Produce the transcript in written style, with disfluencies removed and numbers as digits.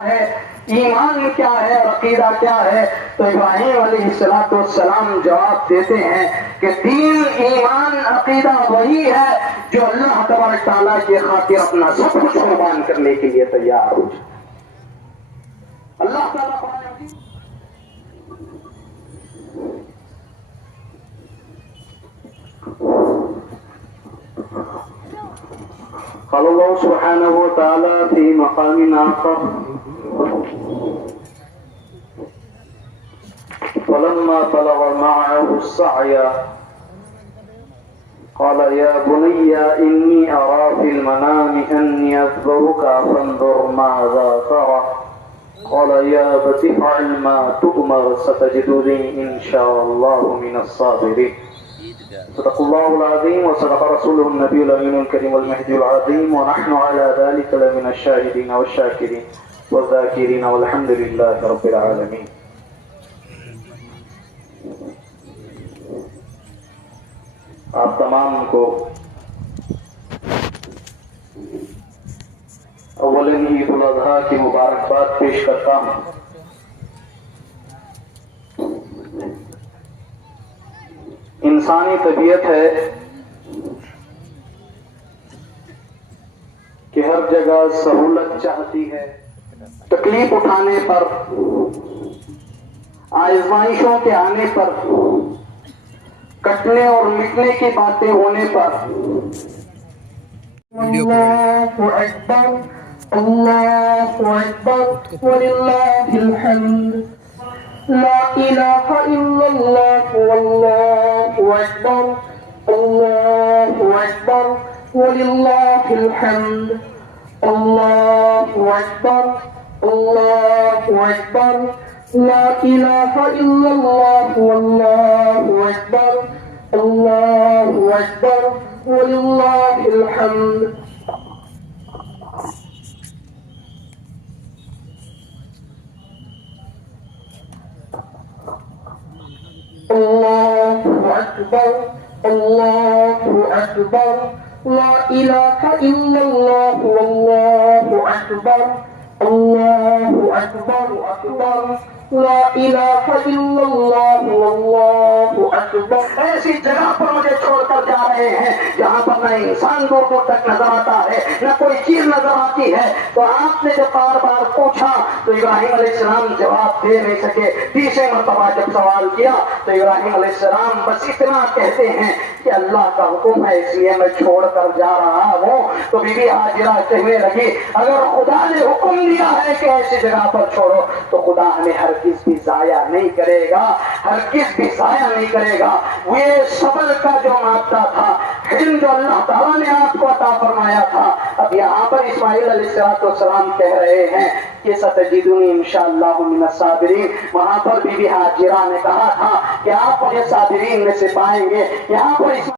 है, ईमान क्या है, अकीदा क्या है। तो इब्राहीम अलैहिस्सलाम जवाब देते हैं कि दीन, ईमान, अकीदा वही है जो अल्लाह तबारक तआला के खातिर अपना सब कुछ कुर्बान करने के लिए तैयार हो जाए। अल्लाह ताला قال الله سبحانه وتعالى في مقام آخر فلما بلغ معه السعي قال يا بني إني أرى في المنام أني أذبحك فانظر ماذا ترى قال يا أبت افعل ما تؤمر ستجدني إن شاء الله من الصابرين صدق الله العظيم وصدق رسوله النبي الأمين الكريم والمهدي العظيم ونحن على ذلك لمن الشاهدين والشاكرين والذاكرين والحمد لله رب العالمين। आप तमाम को अव्वलन ईद उल अज़हा की मुबारकबाद पेश करता हूँ। इंसानी तबीयत है कि हर जगह सहूलत चाहती है। तकलीफ उठाने पर, आज़माइशों के आने पर, कटने और मिटने की बातें होने पर अल्लाहु अकबर अल्लाहु अकबर वलिल्लाहिल हम्द ला इलाहा इल्लल्लाह वल्लाहु अकबर वलिल्लाहिल हम्द अल्लाहु अकबर ला इलाहा इल्लल्लाह वल्लाहु अकबर वलिल्लाहिल हम्द। अल्लाहु अकबर ला इलाहा इल्लल्लाह वल्लाहु अकबर ला इलाहा इल्लल्लाह वल्लाहु अकबर। ऐसी जगह पर मुझे छोड़कर जा रहे हैं जहाँ पर न इंसान दूर दूर तक नजर आता है, न कोई चीज नजर आती है। तो आपने जब बार बार पूछा तो इब्राहीम अलैहिस्सलाम जवाब दे नहीं सके। तीसरे मरतबा जब सवाल किया तो इब्राहीम अलैहिस्सलाम बस इतना कहते हैं कि अल्लाह का हुक्म है इसलिए मैं छोड़कर जा रहा हूँ। तो बीबी हाजिरा कहने लगी अगर खुदा ने हुक्म दिया है कि ऐसी जगह पर छोड़ो तो खुदा हमें हरगिज़ भी जाया नहीं करेगा, हरगिज़ भी जाया नहीं करेगा। ये सबर का जो मादा था, हिल्म जो अल्लाह ताला ने आपको अता फरमाया था, अब यहाँ पर इस्माइल अलैहिस्सलाम कह रहे हैं कि सतजिदुनी इंशाअल्लाहु मिनस साबिरीन। वहां पर बीबी हाजिरा ने कहा था कि आप मुझे साबिरीन में से पाएंगे। यहाँ पर